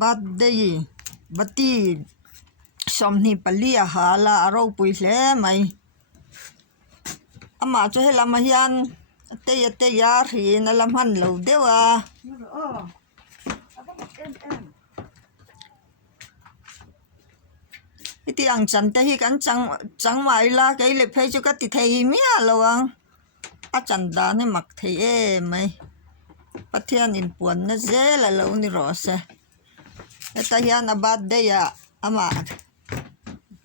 birthday bati somni palia hala aro pui hle mai ama cho hela ma hian te yar hi na lam han lo dewa iti ang chan te hi kan chang mai la kai le phei chu ka ti thei mi a lawang a chan da ne mak thei e mai pathian in puan na je la lo ni ro se eta hian a birthday ya ama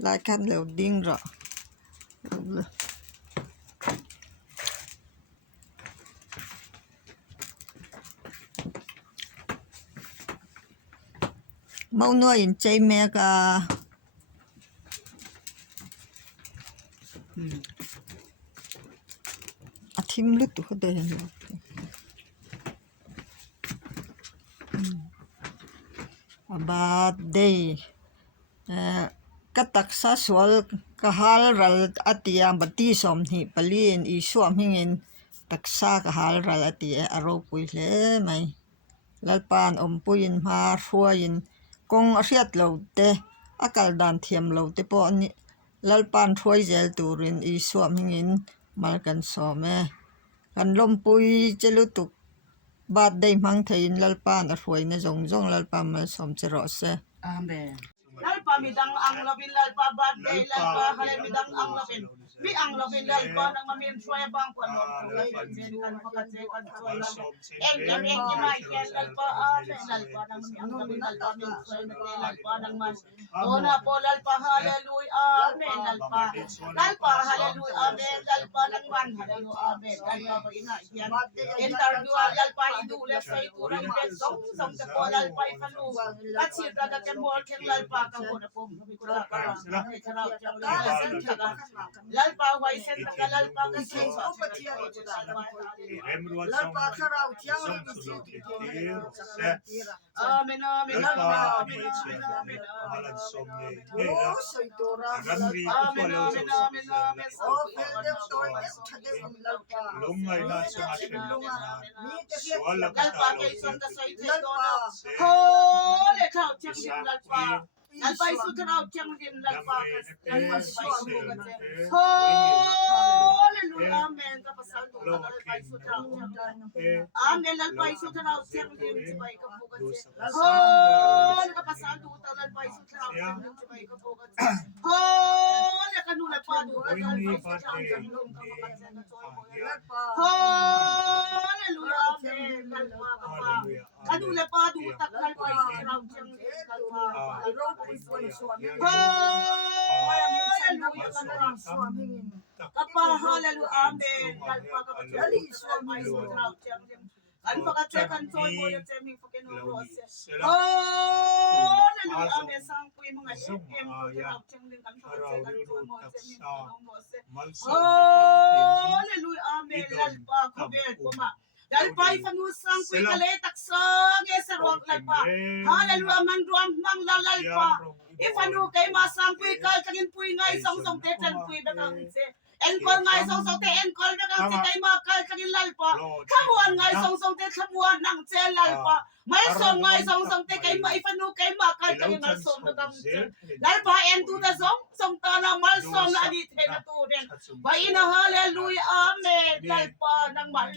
la kan lo ding ro mau no in chei me ka athim lu tu khode birthday kataksa swal kahal ral atia bati somni palin I suam hingin taksa kahal ral atia aro pui hle mai lalpan puin ma ruain kong ariat lo te akal dan thiam lo te po ani lalpan ruai zel turin I suam hingin malkan some kan lom pui chelutuk birthday mang thein lalpan ruai na jong lalpan mal som chero se amen lalpa midang ang labin lalpa birthday lalpa halay midang ang labin mi ang labin lalpa nang mamin suya bang panon kan pakajekan suya en kami ang Michael lalpa lalpa nang mi ang labin lalpa min suya lalpa nang mas ona po lalpa hallelujah amen lalpa hallelujah amen lalpa nang man hallelujah amen lalpa ba ina yan interview lalpa idule sa iturang bet song te po lalpa ifalu at sira da kemol ken lalpa lalpa wai sen ka lalpa ka sen lalpa tharau thiang amen amen amen o soitora amen amen amen o phelde toy thade lalpa lungai na sumashin mi te hi lalpa ke son ta sai te lalpa ho le thau chang din lalpa lalpa isu thau chang din lalpa lalpa suam mo ka ho hallelujah amen ka pasal do lalpa isu thau amen lalpa isu thau chang din chibai ka buka ho ka pasal do lalpa isu thau chang din chibai ka buka ho le kanu lalpa do lalpa isu thau chang din ka buka hallelujah amen lalpa ka pa kanu lalpa do tak lalpa isu thau chang din lalpa ro pui pui suam hallelujah kapa hallelujah amen lalpa ka pa ali lalpa isu thau chang din an pakache kan soy mo yung teming pakinuro se hallelujah amen sang kui mga em ko thau chang din kan pakache kan soy mo teming pakinuro se hallelujah amen lalpa ko bel kuma lalpa ifanusang kui kaletak sang esarong lalpa hallelujah man duam mang lalpa ifanu kay masang kui kal kagin pui ngai song te tan pui bakang se enkol ngai song te enkol bakang se kay makal kagin lalpa kamuan ngai song te kamuan nang che lalpa mal song ngai song te kay ma ifanu kay makal kagin mal song bakang se lalpa en tu da song ta na mal song na di the na tu den ba ina hallelujah amen lalpa nang mal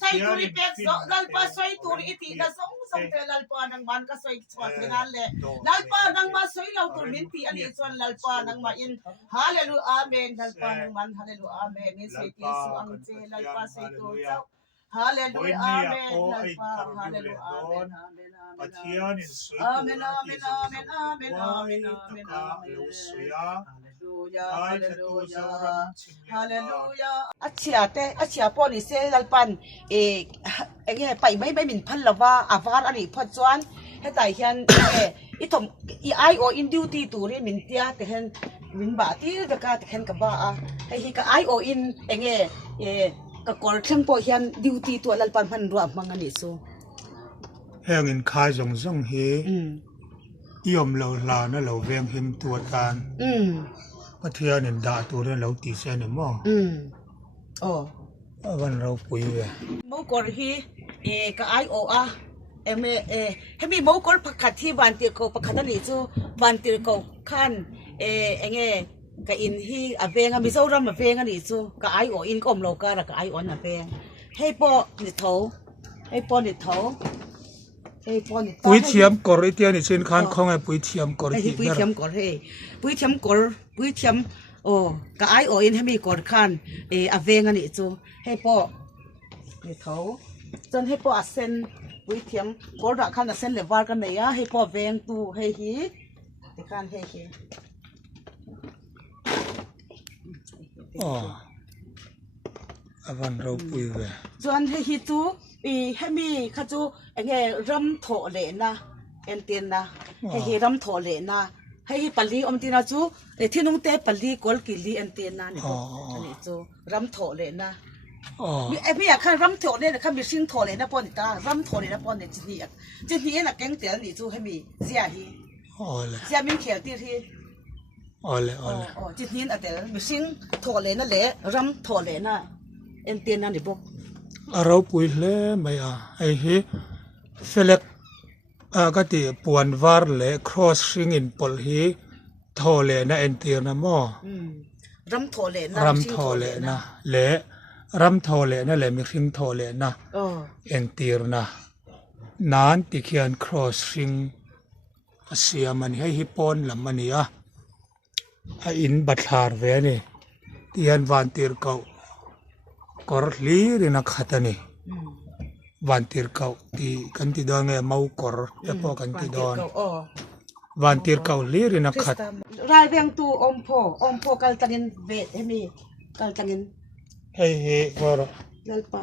sai turi pek lalpa sai turi iti na song te lalpa nang man ka sai swat le lalpa nang ma sai law tur min ti ani son lalpa nang ma in hallelujah amen lalpa nang man hallelujah amen ni sai ti su ang che lalpa sai tur chau hallelujah amen lalpa hallelujah amen amen Pathian in sui amen amen amen amen amen amen hallelujah hallelujah achia poli se lalpan enge pai mai min phal lawa avar ani phot chuan hetai hian itom I o in duty turi min tia te hen min ba ti ka te hen ka ba a hi ka I o in enge ka kor thleng po hian duty tu lalpan man ru mangani so heng in khai zong hi iom lo la na lo veng him tua tan Pathian in da tu ren lo ti se ne mo oh van ro pui ve mo kor hi ka I o a ให้มีโมกอลประคัดที่วันเตียกประคัดนี่จูวันเตียกขั้นก็อินที่อเวงมีโซรัมอเวงนี่จูก็ไอโออินก็อมโลกาก็ไอโอนอเวงให้ปอนิทให้ปอนิทให้ปอนิท ปุ้ยเทียมกอริเตียนี่เช่นคันของไอ้ปุ้ยเทียมกอริ ให้ปุ้ยเทียมกอลให้ปุ้ยเทียมกอลปุ้ยเทียมโอ้ก็ไอโออินให้มีกอลขั้นอเวงนี่จูให้ปอนิทจนให้ปอเซนปุ้ยเทียมกอลรักขั้นเซนเลวากันเนี่ยให้ปอเวงตูให้ฮีที่ขั้นให้ฮีอ๋ออาวันเราปุ้ยเว้ยส่วนให้จูให้มีข้าจูรำโถเลนะเอ็นเตียนนะให้รำโถเลนะให้ปลีอมตีนะจูที่นุ่งเตะปลีกอลกิลีเอ็นเตียนนะนี่อันนี้จูรำโถเลนะมีไม่อยากข้ารำโถเลนะข้ามีสิ่งโถเลนะปอนิตารำโถเลนะปอนิจีนี่นะแกงเตียนนี่จูให้มีเสียฮีเสียมีเขียวตีที่อ๋อเลยจีนี่นะแต่มีสิ่งโถเลนะเละรำโถเลนะเอ็นเตียนนะนี่บอกเราปุ้ยเล่ไม่ไอ้เฮเฟล็กก็ตีปวนวาร์เล่ crossing in ปอลฮีโทเลนะเอ็นเตียนะมอรำโทเลนะรำโทเลนะเล่รำโทเลนะเล่มีสิ่งโทเลนะเอ็นเตียนะนานติเขียน crossing เสียมันให้ฮิปปอนลำมันนี่อินบัตลาร์เวนี่เตียนวันตีร์เก่ากอร์ลีรินักขัดนี่วันตีร์เก่าที่กันที่ดอนเงมาukอร์เฉพาะกันที่ดอนวันตีร์เก่าลีรินักขัดรายเรียงตัวอมโพกัลตังินเวทให้มีกัลตังินเฮ้วอร์ลปะ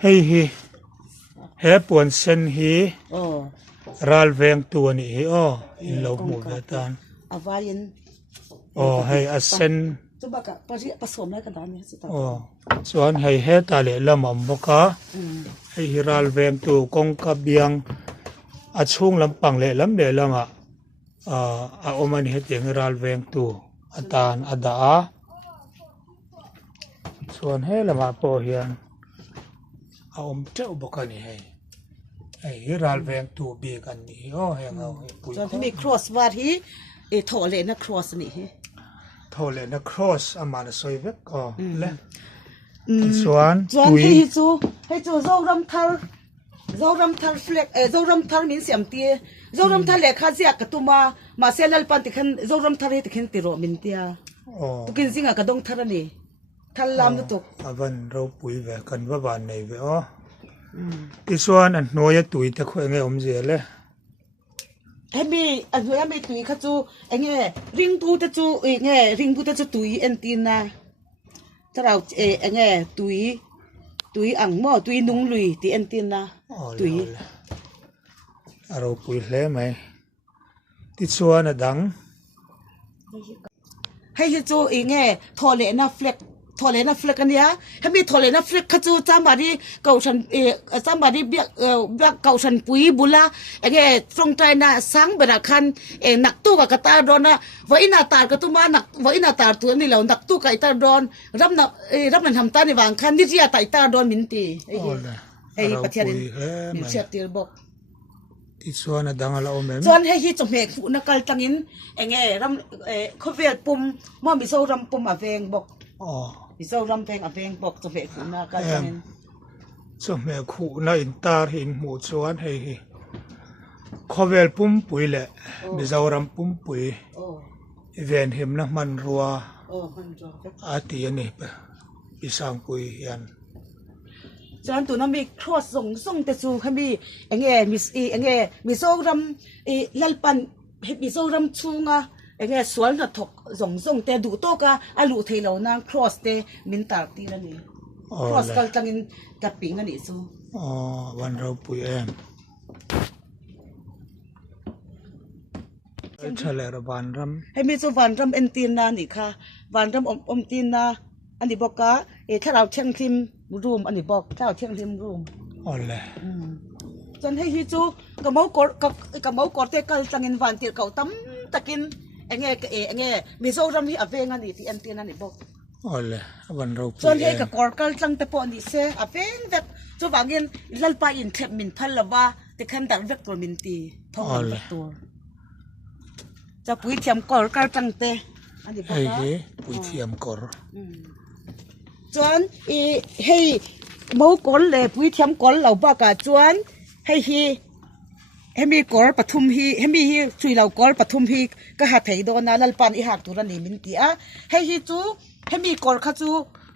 เฮ้ปวนเซนฮีรัลเวียงตัวนี่อินโลกหมู่เวตันอวายินให้อัเซนจุบักปะผสมอะไรกันตอนนี้สุดท้ายส่วนให้เฮตาเลละมัมบกะให้ฮิรัลเวงตูกงกับเบียงอาช่วงลำปังเลลำเดลมะอมันเฮติฮิรัลเวงตูอาตานอาดาส่วนให้ละมาโปเฮียนเจ้าบกะนี่ให้ฮิรัลเวงตูบีกันนี่ให้เอาให้ปุยส่วนที่มีครอสวาที่โถเลนะครอสนี่โทเลนะครอสอามันสวยเวกเลยส่วนให้จูโจรำทัลเฟล็กโจรำทัลมินเสียมตีโจรำทัลเล็กข้าเสียกตุมาเซลล์ปันติขันโจรำทัลให้ติขันติโรมินเตียตุกินสิงากระดงทัลนี่ทัลลามตุกวันเราปุยเวกันว่าวันไหนเวที่ส่วนอันน้อยตุยตะคุยไงเสียเลยให้มีอันนี้ไม่ตุยข้าจูริงตูตะจูริงตูตะจูตุยเอ็นตีน่ะถ้าเราตุยอ่างหม้อตุยนุ่งลุยที่เอ็นตีน่ะตุยเราปุยเล่ไหมที่ส่วนดังให้จูทอเลน่าเฟล็กกันเนี่ยให้มีทอเลน่าเฟล็กข้าจูจำบารีเก่าฉันจำบารีเบียเก่าฉันปุยบุละตรงใจน่ะสังเบรักคันนักตู้กับกตาดอนนะไว้หน้าตากับตุ้มานักไว้หน้าตาตัวนี่เรานักตู้กับตาดอนรับนันทำตาในบางคันนี่ที่ตาตาดอนมินตีประเทศนี้มิเชียตีร์บอกที่ส่วนดังเราเมมส่วนให้ฮิจงเมฆนักการตั้งอินเขาเวียดปุ่มมั่มีโซรำปุ่มอาเวงบอกมีโซรำเพลงอาเวงบอกจงเมฆนักการตั้งอินจงเมฆคู่น่าอินตาหินหมู่ส่วนให้เขาเวียดปุ่มปุยแหละมีโซรำปุ่มปุยเวียนเห็มนะมันรัวอาทิตย์นี้ปีสังปุยยันจนตัวนั้นมีครอสส่งแต่สู่ให้มีมีโซรำลัลปันมีโซรำชูงะสวนกระถกส่งแต่ดูโตกะอาลูเทลนางครอสแต่มินตาตีนั่นนี่ครอสกันตั้งอินกับปิงนั่นนี่สู่วันเราปุยเฉลยวันรำให้มีสู่วันรำเอ็นตีนนานี่ค่ะวันรำอมตีนนาอันนี้บอกกะถ้าเราเชียงทิมรูมอันนี้บอกเจ้าเชียงทิมรูมเลยจนให้ฮิจูกับเมากอดเตกัลตังอินวันเตียเก่าตั้มตะกินมีโซรำที่อเวงันนี่ที่เอ็นตีนั่นนี่บอกเลยวันเราจนให้กับกอดกัลตังแต่ปอนนี่เสอเวงแบบจูบางเงินลัลปาอินเทปมินพัลละว่า แต่ขันดักเวกตัวมินตีท้องเวกตัวจะปุ๋ยเทียมก่อก็จังเตอันนี้ ไอ้เฮ้ปุ๋ยเทียมก่อน จวนให้หมูก่อนเลยปุ๋ยเทียมก่อนเราบ้ากะจวนให้มีก่อนปฐุมให้มีช่วยเราก่อนปฐุมก็หาไถโดนนะลัลปันอีหักตัวนี้มินตีอ่ะให้จูให้มีก่อนข้าจู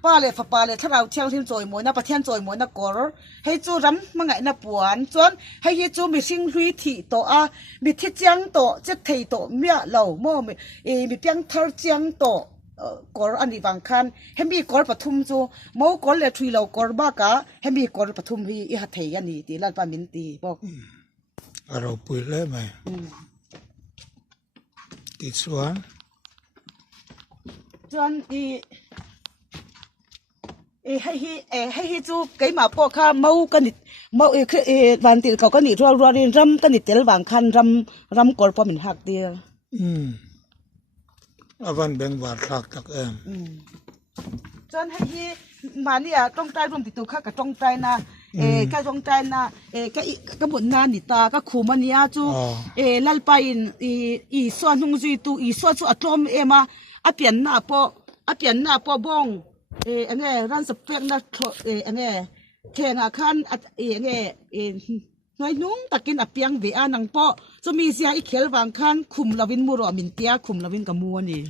ป้าเลยฟ้าป้าเลยถ้าเราเที่ยวที่จอยมวยนะประเทศจอยมวยนะก่อนให้จูรำมังไงนะปวนจวนให้จูมีสิ่งลุยที่โตอ่ะมีที่จังโตจะไถโตเมียเราโม่มีเพียงเท่าจังโตก่อนอันนี้บางคันให้มีก่อนปฐุมจูหมูก่อนเลยช่วยเราก่อนบ้ากะให้มีก่อนปฐุมอีหักไถอันนี้ตีลัลปันมินตีบอกเราปุ๋ยเลยไหมติดสวนจวนให้จูไก่หมาปอค่ะเมากันนิดเมาวันติเขากันนิดรัวเรียนรำกันนิดเตลบางคันรำก่อนพอมินหักเดียอาวันแบ่งบาทหลักตักจนให้มาเนี่ยต้องใจรวมติดตัวข้ากับต้องใจนะก็ต้องใจนะก็บนนานิตาก็ขู่มันเนี่ยจูลัลไปส่วนหงจุยตูส่วนจูอัตลมมาอเปลี่ยนหน้าปอบงอันนี้ร้านสเปกนะอันนี้แข่งอาคารน้อยนุ่งตะกินอเปียงเวียนังปอจะมีเสียอีเขลบางคันคุมลาวินมูรอมินเตียคุมลาวินกับมัวนี่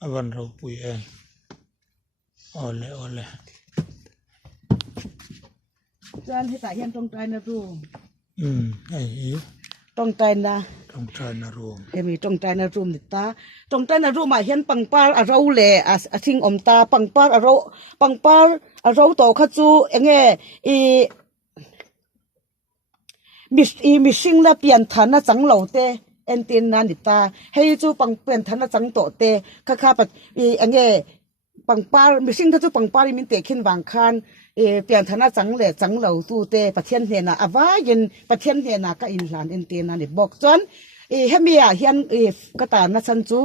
อาวันเราปุ๋ยอ่อนเลยจานให้สายเฮียนตรงใจนะรูไอ้ตรงใจนะรูมมีตรงใจนะรูมนิตาตรงใจนะรูมมาเฮียนปังปาเราเล่ทิ้งอมตาปังปาเราโตขจูมิชิงละเปลี่ยนฐานะจังเหล่าเตเอ็นตีนนานิตาให้จูปังเปลี่ยนฐานะจังโตเตข้าปัดปังปามิชิงถ้าจูปังปามินเตขึ้นบางคันเปลี่ยนฐานะจังเหล่จังเหล่าตูเตประเทศเฮน่ะว่ายินประเทศเฮน่ะก็อินหลานเอ็นตีนนานิบอกจนให้มีเฮียนกตานะชันจู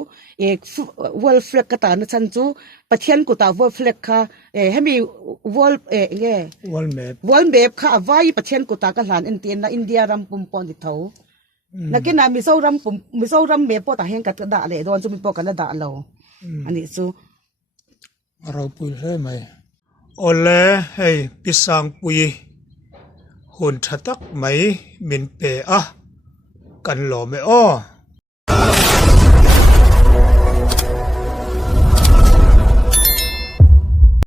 วอลเฟลกกตานะชันจูประเทศกุตาวอลเฟลกค่ะให้มีวอลวอลเมปค่ะว่าประเทศกุตากหลานเอ็นตีนนะอินเดียรำปุ่มปอนดิเท่านักกินนะมิโซรำเมปปอตาเฮงกัดด่าเลยโดนจะมีปอกันด่าเราอันนี้ซูเราปุ๋ยเลยไหมโอเล่ให้ปิสังปุ๋ยหุ่นชัดตักไหมมินเปะกันหล่อไม่อ้อ